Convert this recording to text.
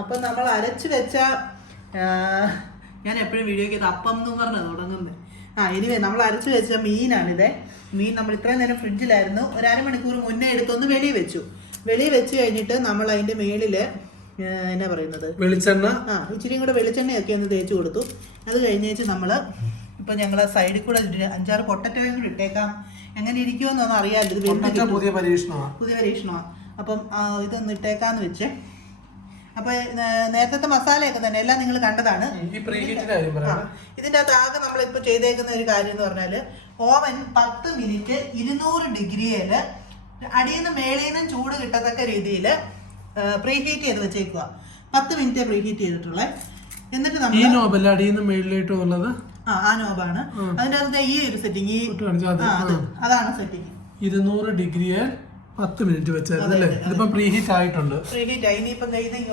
അപ്പം നമ്മൾ അരച്ച് വെച്ച ഞാൻ എപ്പോഴും വീഡിയോയ്ക്ക് ഇത് അപ്പം എന്ന് പറഞ്ഞാണ് തുടങ്ങുന്നത്. എനിവേ നമ്മൾ അരച്ച് വെച്ച മീനാണിത്. മീൻ നമ്മൾ ഇത്രയും നേരം ഫ്രിഡ്ജിലായിരുന്നു, ഒരു അരമണിക്കൂർ മുന്നേ എടുത്തൊന്ന് വെളിയിൽ വെച്ചു. വെളിയിൽ വെച്ച് കഴിഞ്ഞിട്ട് നമ്മൾ അതിൻ്റെ മേളിൽ എന്നാ പറയുന്നത്, വെളിച്ചെണ്ണ, ഇച്ചിരിയും കൂടെ വെളിച്ചെണ്ണയൊക്കെ ഒന്ന് തേച്ച് കൊടുത്തു. അത് കഴിഞ്ഞേച്ച് നമ്മൾ ഇപ്പം ഞങ്ങൾ സൈഡിൽ കൂടെ 5-6 പൊട്ടറ്റോയും കൂടി ഇട്ടേക്കാം. എങ്ങനെ ഇരിക്കുമെന്നൊന്നും അറിയാമല്ലോ, ഇത് പുതിയ പരീക്ഷണമാണ്. അപ്പം ഇതൊന്ന് ഇട്ടേക്കാന്ന് വെച്ച്. അപ്പൊ നേരത്തെ മസാലയൊക്കെ തന്നെ എല്ലാം നിങ്ങൾ കണ്ടതാണ്. ഇതിന്റെ അകത്ത് ആകെ നമ്മളിപ്പോ ചെയ്തേക്കുന്ന ഒരു കാര്യം എന്ന് പറഞ്ഞാല് ഓവൻ 10 മിനിറ്റ് 200 ഡിഗ്രിയില് അടിയിൽ നിന്ന് മേളിൽ നിന്നും ചൂട് കിട്ടത്തക്ക രീതിയിൽ പ്രീഹീറ്റ് ചെയ്ത് വെച്ചേക്കുക. 10 മിനിറ്റ് പ്രീഹീറ്റ് ചെയ്തിട്ടുള്ളത്. എന്നിട്ട് നമ്മൾ ആ നോബാണ് അതിന്റെ അകത്ത് ഈ ഒരു സെറ്റിംഗ്, അതാണ് സെറ്റിംഗ്. 200 ഡിഗ്രിയിൽ 10 മിനിറ്റ് വെച്ചാൽ പ്രീഹീറ്റ് ആയിട്ടുണ്ട്. പ്രീഹീറ്റ് ആയി. ഇനിയിപ്പം ഇങ്ങോട്ട്